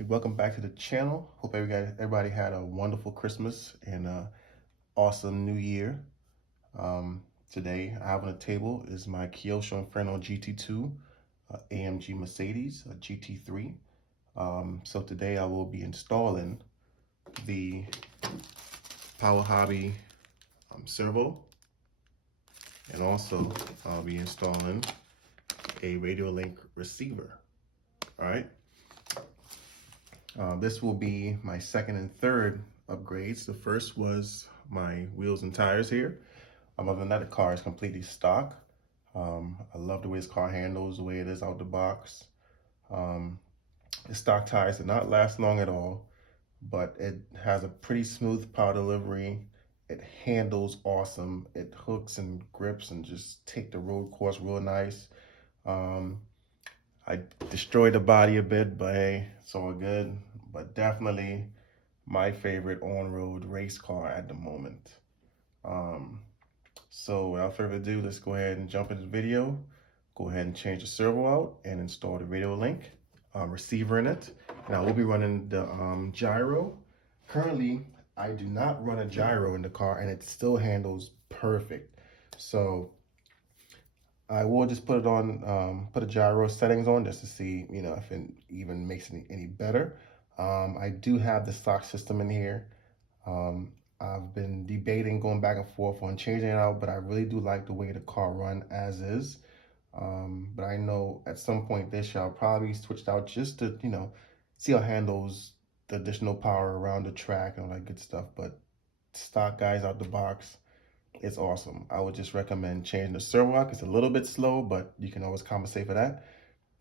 Hey, welcome back to the channel. Hope everybody had a wonderful Christmas and awesome New Year. Today I have on the table is my Kyosho Inferno GT2 AMG Mercedes, a GT3. So today I will be installing the Powerhobby Servo, and also I'll be installing a Radiolink receiver. All right. This will be my second and third upgrades. The first was my wheels and tires here. Other than that, the car is completely stock. I love the way this car handles, the way it is out the box. The stock tires did not last long at all, but it has a pretty smooth power delivery. It handles awesome. It hooks and grips and just take the road course real nice. I destroyed the body a bit, but hey, it's all good. But definitely my favorite on-road race car at the moment. So without further ado, let's go ahead and jump into the video. Go ahead and change the servo out and install the Radiolink receiver in it. And I will be running the gyro. Currently, I do not run a gyro in the car, and it still handles perfect. So I will just put it on, put a gyro settings on just to see, if it even makes it any better. I do have the stock system in here. I've been debating going back and forth on changing it out, but I really do like the way the car runs as is. But I know at some point this year I'll probably switch it out just to, see how it handles the additional power around the track and all that good stuff. But stock guys out the box, it's awesome. I would just recommend changing the servo out. It's a little bit slow, but you can always compensate for that.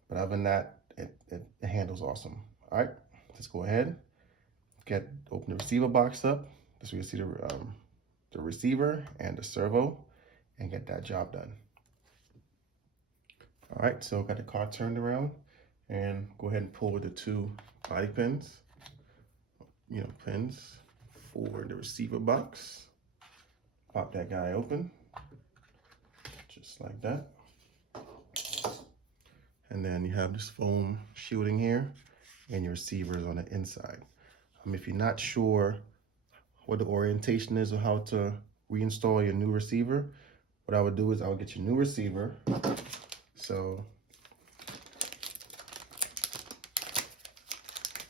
But other than that, it handles awesome. All right, let's go ahead, open the receiver box up. So you see the receiver and the servo and get that job done. All right, so got the car turned around, and go ahead and pull the two body pins, pins for the receiver box. Pop that guy open, just like that. And then you have this foam shielding here, and your receiver is on the inside. If you're not sure what the orientation is or how to reinstall your new receiver, what I would do is I would get your new receiver. So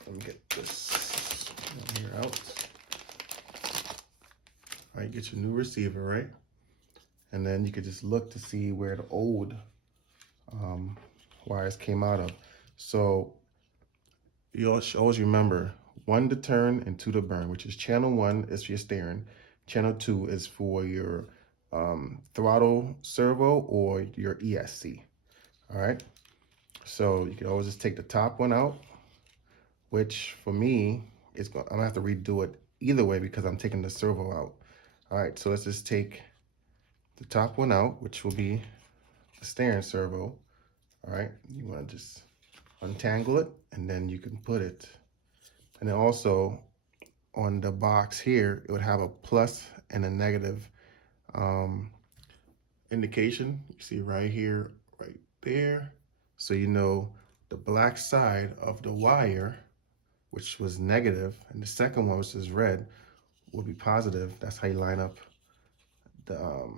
let me get this here out. All right, get your new receiver, right? And then you could just look to see where the old wires came out of. So you always remember 1 to turn and 2 to burn, which is channel 1 is for your steering. Channel 2 is for your throttle servo or your ESC. All right. So you can always just take the top one out, which for me I'm gonna have to redo it either way because I'm taking the servo out. All right. So let's just take the top one out, which will be the steering servo. All right. You want to just untangle it, and then you can put it. And then also on the box here, it would have a plus and a negative indication. You see right here, right there. So the black side of the wire, which was negative, and the second one, which is red, will be positive. That's how you line up the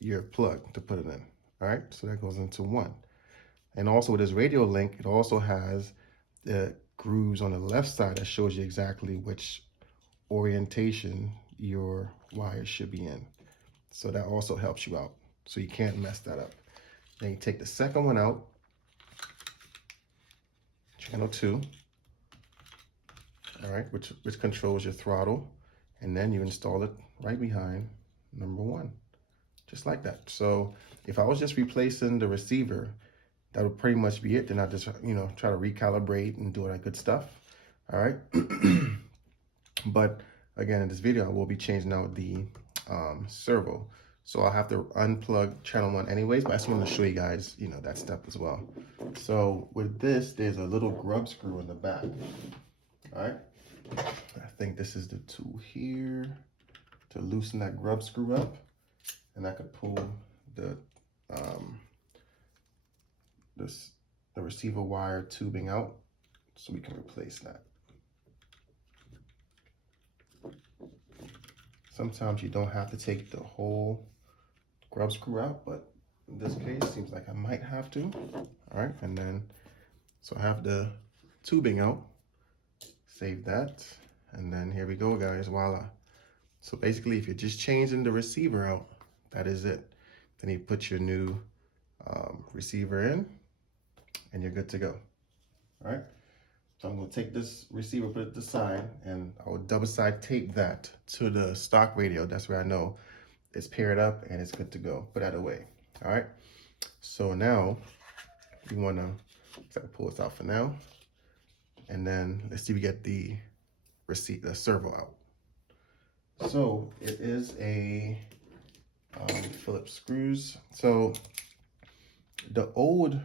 your plug to put it in. All right, so that goes into 1. And also with this Radiolink, it also has the grooves on the left side that shows you exactly which orientation your wires should be in. So that also helps you out. So you can't mess that up. Then you take the second one out, channel 2, all right, which controls your throttle. And then you install it right behind number 1, just like that. So if I was just replacing the receiver, that would pretty much be it. Then I just, try to recalibrate and do all that good stuff. All right. But again, in this video, I will be changing out the servo. So I'll have to unplug channel 1 anyways, but I just wanted to show you guys, that step as well. So with this, there's a little grub screw in the back. All right. I think this is the tool here to loosen that grub screw up. And I could pull the receiver wire tubing out so we can replace that. Sometimes you don't have to take the whole grub screw out, but in this case, seems like I might have to. All right, and then, so I have the tubing out, save that, and then here we go, guys, voila. So basically, if you're just changing the receiver out, that is it. Then you put your new receiver in, and you're good to go. All right, so I'm gonna take this receiver, put it to the side, and I will double side tape that to the stock radio. That's where I know it's paired up and it's good to go. Put that away. All right, so now we wanna pull this out for now, and then let's see if we get the servo out. So it is a Phillips screws. So the old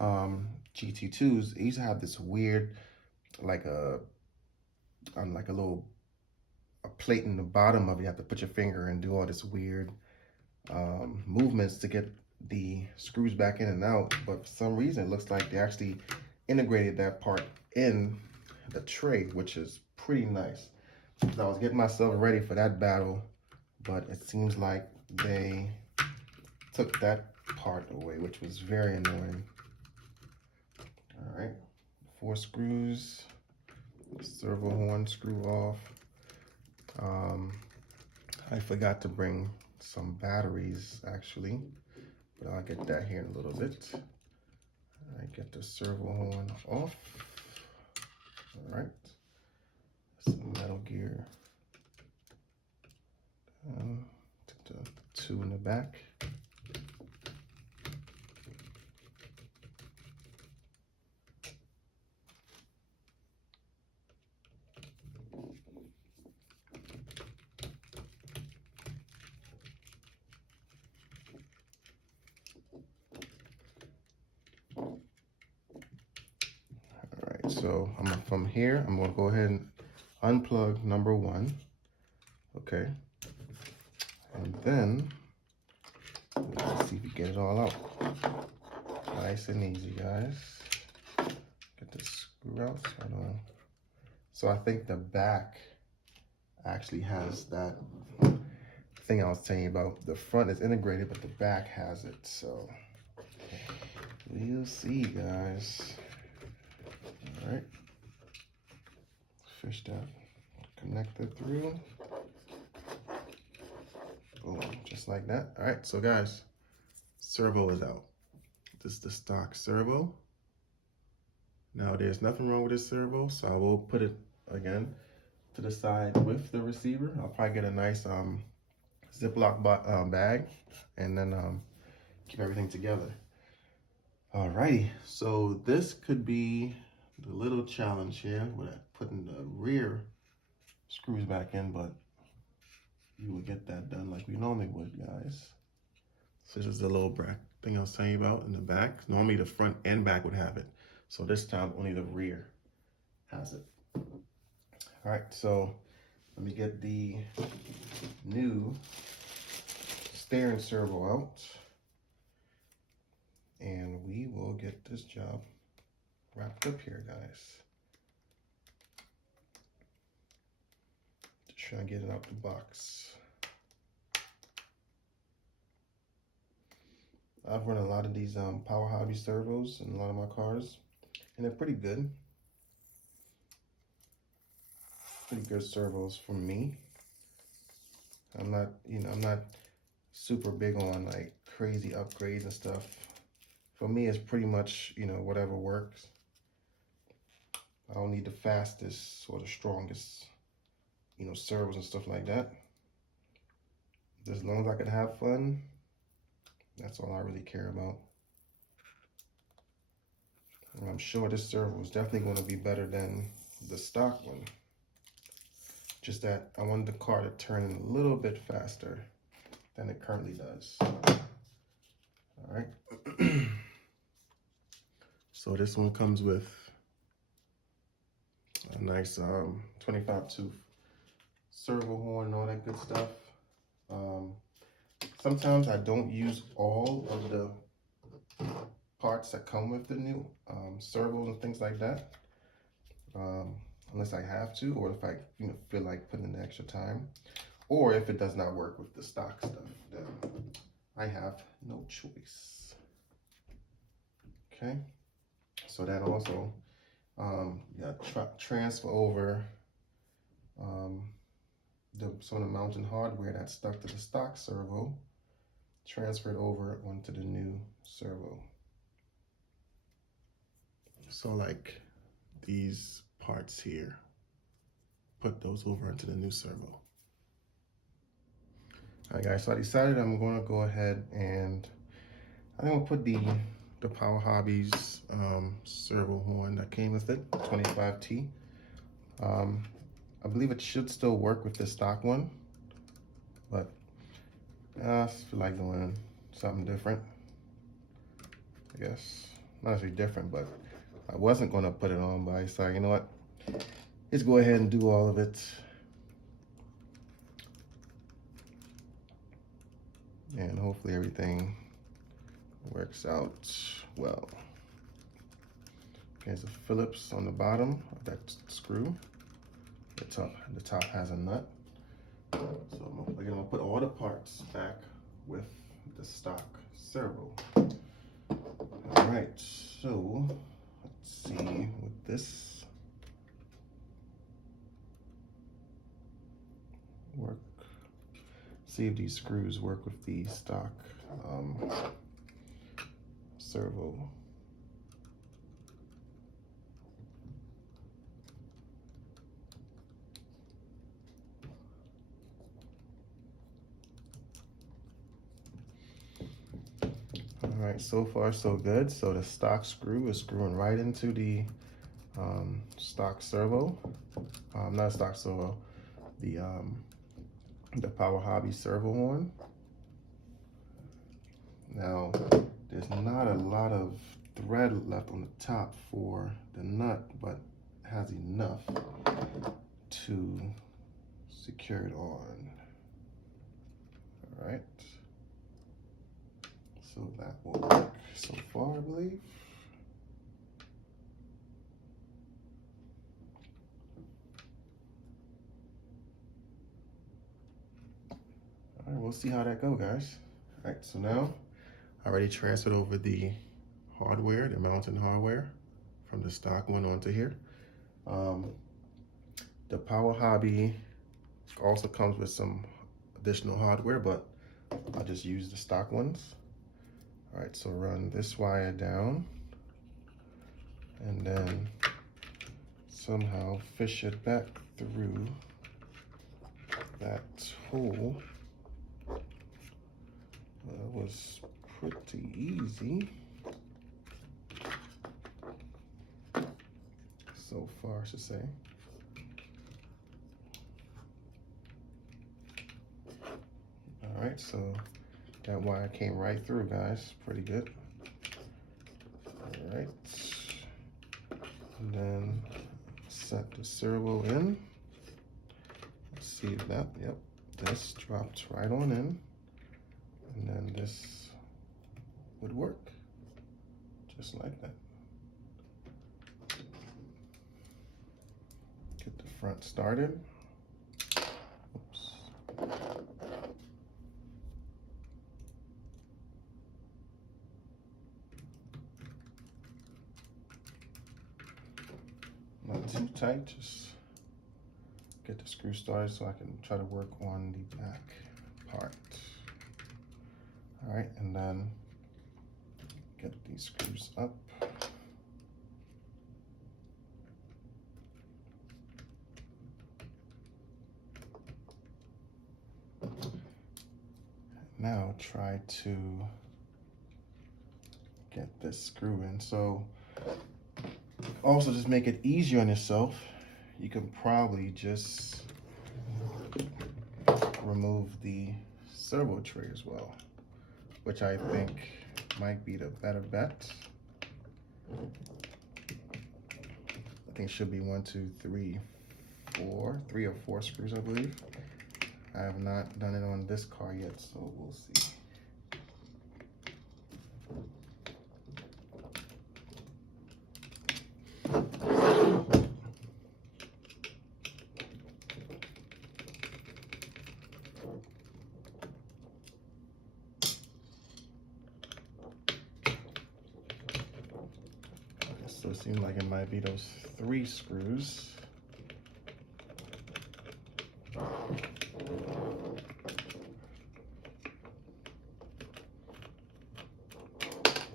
GT2s, it used to have this weird, like a little plate in the bottom of it. You have to put your finger and do all this weird movements to get the screws back in and out. But for some reason, it looks like they actually integrated that part in the tray, which is pretty nice. So I was getting myself ready for that battle, but it seems like they took that part away, which was very annoying. All right, 4 screws, servo horn screw off. I forgot to bring some batteries actually, but I'll get that here in a little bit. I get the servo horn off. All right, some metal gear. The 2 in the back. So from here, I'm gonna go ahead and unplug number 1, okay? And then, let's see if we get it all out. Nice and easy, guys. Get the screw out, so I think the back actually has that thing I was telling you about. The front is integrated, but the back has it, so we'll see, guys. All right, fish that connected through. Boom, just like that. All right, so guys, servo is out. This is the stock servo. Now there's nothing wrong with this servo, so I will put it again to the side with the receiver. I'll probably get a nice Ziploc bag and then keep everything together. Alrighty, so this could be the little challenge here with putting the rear screws back in, but you will get that done like we normally would, guys. So this is the little bracket thing I was telling you about in the back. Normally the front and back would have it. So this time only the rear has it. All right, so let me get the new steering servo out, and we will get this job wrapped up here, guys. Just trying to get it out the box. I've run a lot of these Powerhobby servos in a lot of my cars, and they're pretty good. Pretty good servos for me. I'm not, I'm not super big on like crazy upgrades and stuff. For me, it's pretty much, whatever works. I don't need the fastest or the strongest, servos and stuff like that. As long as I can have fun, that's all I really care about. And I'm sure this servo is definitely going to be better than the stock one. Just that I wanted the car to turn a little bit faster than it currently does. All right. So this one comes with a nice 25 tooth servo horn and all that good stuff. Sometimes I don't use all of the parts that come with the new servos and things like that. unless I have to, or if I feel like putting in the extra time, or if it does not work with the stock stuff, then I have no choice. Okay, so that also transfer over some of the mounting hardware that's stuck to the stock servo, transfer it over onto the new servo. So like these parts here, put those over into the new servo. All right, guys, so I decided I'm going to go ahead and I think I'll put the Powerhobby's servo horn that came with it, 25T. I believe it should still work with the stock one, but I feel like doing something different, I guess. Not necessarily different, but I wasn't going to put it on, but I decided, you know what, let's go ahead and do all of it. And hopefully everything works out well. There's a Phillips on the bottom of that screw. The top has a nut. So we're gonna put all the parts back with the stock servo. All right, so let's see with this work. See if these screws work with the stock servo. All right, so far so good. So the stock screw is screwing right into the stock servo. Not stock servo, the Powerhobby servo horn. Now, there's not a lot of thread left on the top for the nut, but it has enough to secure it on. All right. So that will work so far, I believe. All right, we'll see how that goes, guys. All right, so now I already transferred over the hardware, the mounting hardware from the stock one onto here. The Powerhobby also comes with some additional hardware, but I'll just use the stock ones. All right, so run this wire down and then somehow fish it back through that hole. That was pretty easy so far, I should say. All right, so that wire came right through, guys. Pretty good. All right, and then set the servo in. Let's see if that, yep, this drops right on in. And then this would work, just like that. Get the front started. Oops. Not too tight, just get the screw started so I can try to work on the back part. All right, and then get these screws up. Now try to get this screw in. So also just make it easier on yourself. You can probably just remove the servo tray as well, which I think might be the better bet. I think it should be 1, 2, 3, 4, 3 or 4 screws, I believe. I have not done it on this car yet, so we'll see. so it seems like it might be those 3 screws.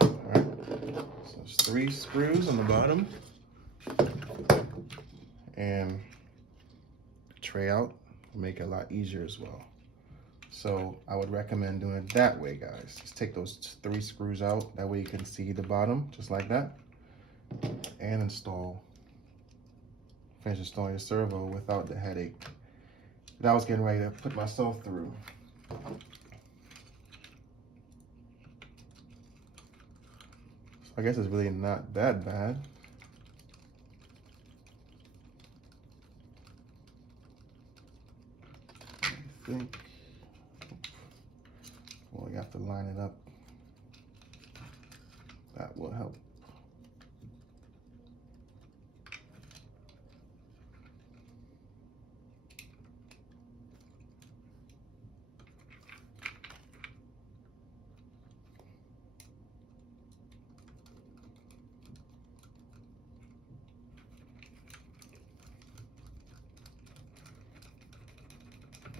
Alright, so there's 3 screws on the bottom. And the tray out will make it a lot easier as well. So I would recommend doing it that way, guys. Just take those 3 screws out. That way you can see the bottom, just like that. And finish installing your servo without the headache that I was getting ready to put myself through. So I guess it's really not that bad. I think, well, you have to line it up. That will help.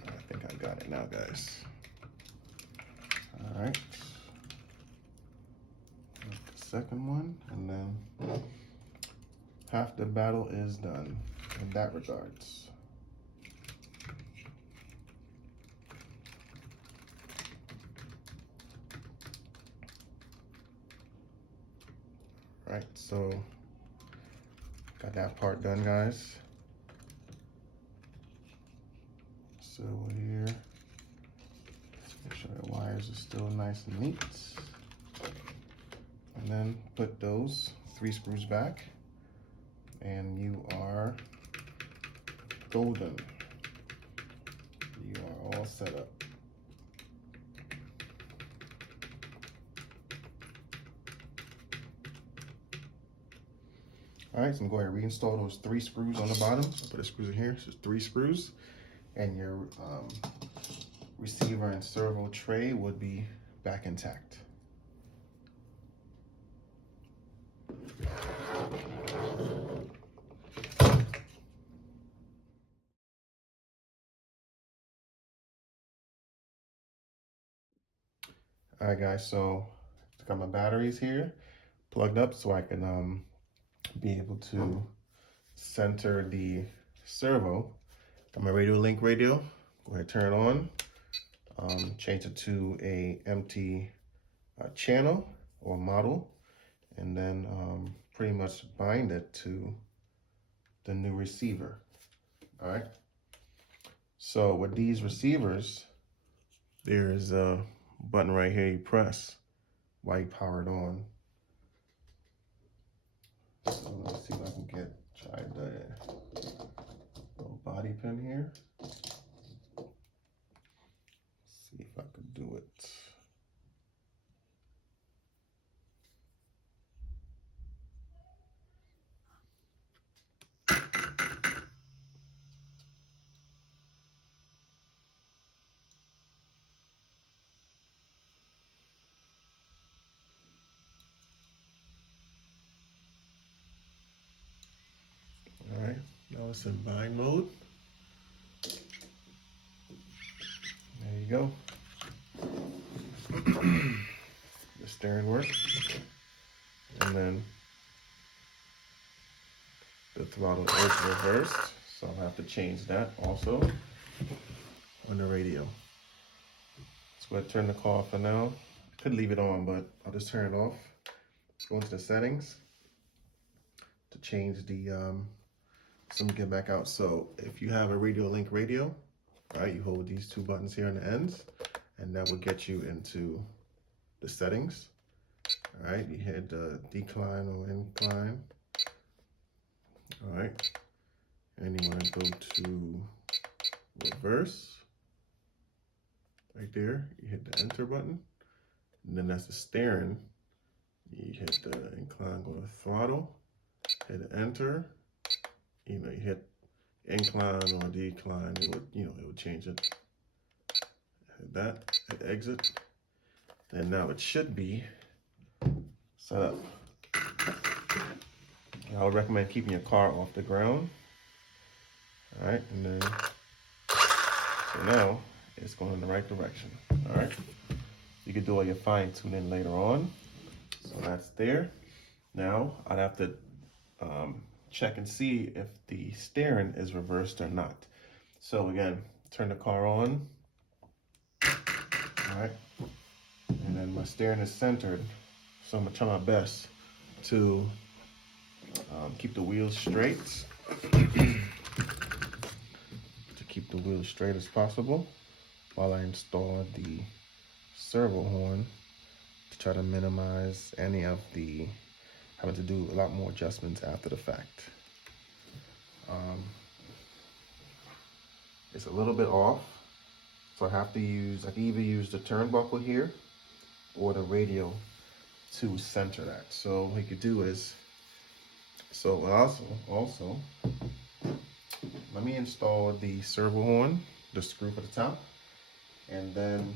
I think I got it now, guys. All right. The second one, and then half the battle is done in that regards. All right, so got that part done, guys. So here, make sure the wires are still nice and neat. And then put those 3 screws back, and you are golden. You are all set up. All right, so I'm going to go ahead and reinstall those 3 screws on the bottom. So put the screws in here, so it's 3 screws. And your receiver and servo tray would be back intact. All right, guys, so I got my batteries here plugged up so I can be able to center the servo. Got my Radiolink radio. Go ahead and turn it on. Change it to a empty channel or model, and then pretty much bind it to the new receiver. All right. So with these receivers, there is a button right here you press while you power it on. So let's see if I can try the little body pin here. See if I could do it. All right, now it's in bind mode. There you go. The steering works, and then the throttle is reversed, so I'll have to change that also on the radio. So I'm going to turn the car off for now. I could leave it on, but I'll just turn it off. Let's go into the settings to change the so let me get back out. So if you have a Radiolink radio, right, you hold these 2 buttons here on the ends, and that will get you into the settings. All right, you hit the decline or incline. All right, and you want to go to reverse. Right there, you hit the enter button, and then that's the steering. You hit the incline, go to throttle, hit enter. You know, you hit incline or decline, it would, it would change it. Hit that, hit exit, and now it should be set up. I would recommend keeping your car off the ground. All right, and then, so now it's going in the right direction. All right, you can do all your fine tuning later on. So that's there. Now I'd have to check and see if the steering is reversed or not. So again, turn the car on. All right, and then my steering is centered, so I'm gonna try my best to keep the wheels straight. To keep the wheels straight as possible while I install the servo horn to try to minimize any of the having to do a lot more adjustments after the fact. It's a little bit off, so I have to use, I can either use the turnbuckle here or the radio to center that. So what you could do is, so also, let me install the servo horn, the screw for the top, and then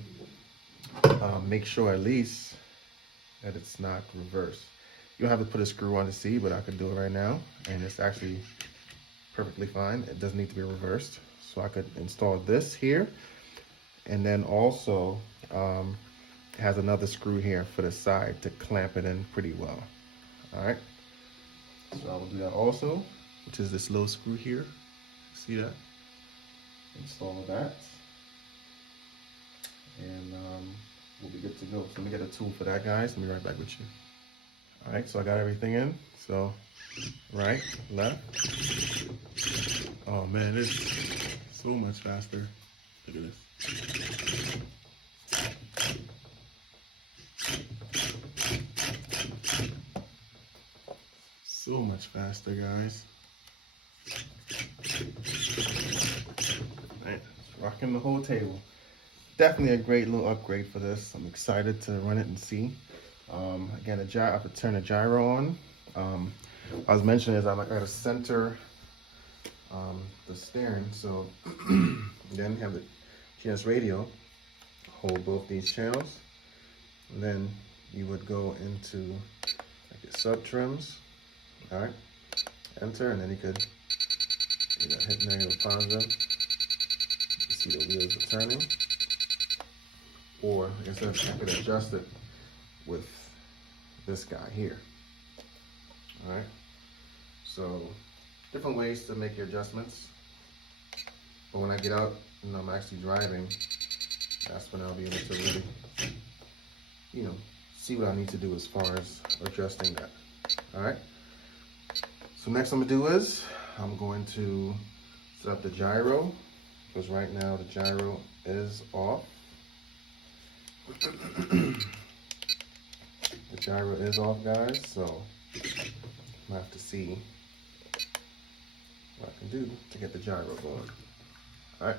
make sure at least that it's not reversed. You don't have to put a screw on to see, but I can do it right now, and it's actually perfectly fine. It doesn't need to be reversed. So I could install this here, and then also it has another screw here for the side to clamp it in pretty well. All right, so I will do that also, which is this little screw here. See that? Install that, and we'll be good to go. So let me get a tool for that, guys. Let me be right back with you. All right, so I got everything in. So right, left. Oh man, it's so much faster. Look at this. So much faster, guys. Right, rocking the whole table. Definitely a great little upgrade for this. I'm excited to run it and see. Again, I have to turn the gyro on. I was mentioning is I gotta center the steering, so then have the GS radio hold both these channels, and then you would go into like your sub trims. All right, enter, and then you could hit manual positive. You see the wheels are turning, or instead I could adjust it with this guy here. All right, so different ways to make your adjustments, but when I get out and I'm actually driving, that's when I'll be able to really, see what I need to do as far as adjusting that. All right, so next I'm gonna do is I'm going to set up the gyro, because right now the gyro is off. The gyro is off, guys, so I have to see what I can do to get the gyro going. All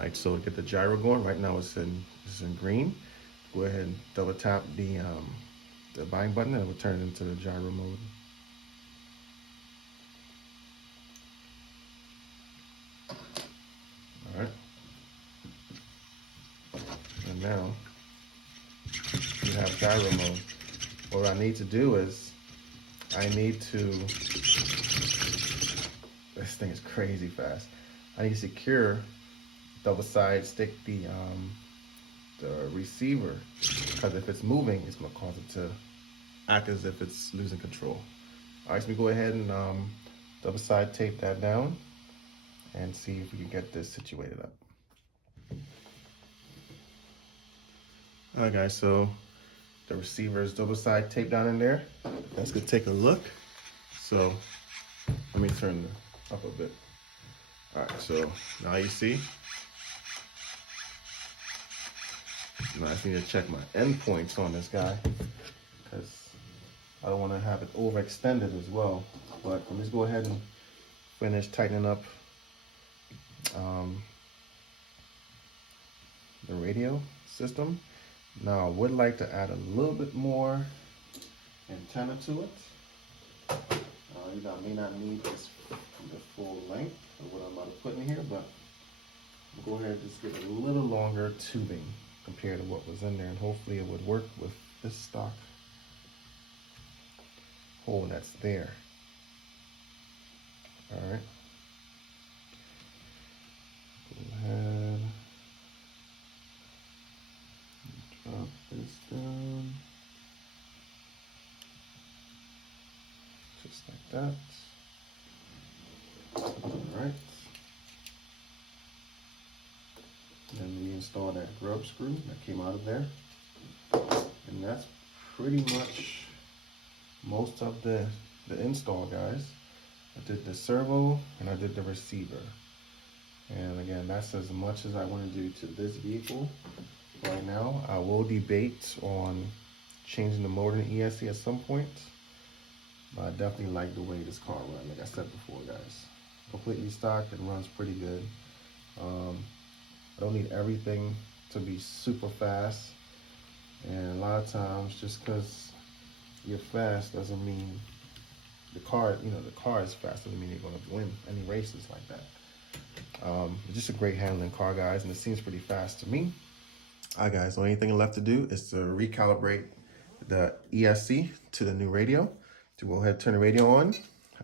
right, so to get the gyro going, right now it's in green. Go ahead and double tap the bind button, and it will turn it into the gyro mode. All right, and now you have gyro mode. What I need to do is I need to, this thing is crazy fast. I need to secure, double side stick the receiver, because if it's moving, it's gonna cause it to act as if it's losing control. All right, so we go ahead and double side tape that down and see if we can get this situated up. All right, guys, so the receiver is double side taped down in there. Let's go take a look. So let me turn it up a bit. All right, so now you see. Now I just need to check my endpoints on this guy, because I don't want to have it overextended as well. But let me just go ahead and finish tightening up the radio system. Now I would like to add a little bit more antenna to it. I may not need this the full length of what I'm about to put in here, but I'll go ahead and just get a little longer tubing compared to what was in there, and hopefully it would work with this stock hole that's there. All right. Go ahead. Drop this down. Just like that. All right. Then we install that grub screw that came out of there. And that's pretty much most of the install, guys. I did the servo and I did the receiver. And again, that's as much as I want to do to this vehicle right now. I will debate on changing the motor in ESC at some point. But I definitely like the way this car runs, like I said before, guys. Completely stock, it runs pretty good. I don't need everything to be super fast. And a lot of times, just because you're fast doesn't mean the car, the car is fast doesn't mean you're going to win any races like that. It's just a great handling car, guys, and it seems pretty fast to me. All right, guys, the only thing left to do is to recalibrate the ESC to the new radio. To go ahead and turn the radio on,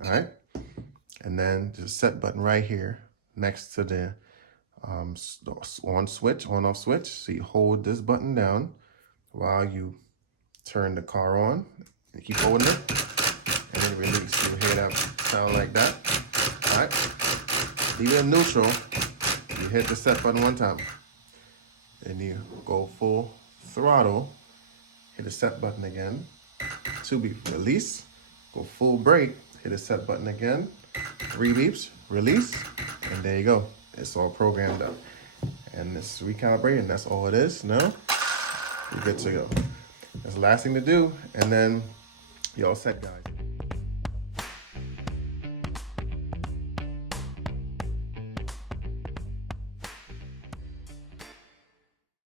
all right? And then the set button right here next to the on off switch. So you hold this button down while you turn the car on. You keep holding it, and then release. You hear that sound like that, all right? Leave it in neutral. You hit the set button one time. Then you go full throttle, hit the set button again. To be release, go full brake, hit the set button again. 3 beeps, release, and there you go. It's all programmed up. And it's recalibrated, and that's all it is. Now, you're good to go. That's the last thing to do, and then you're all set, guys.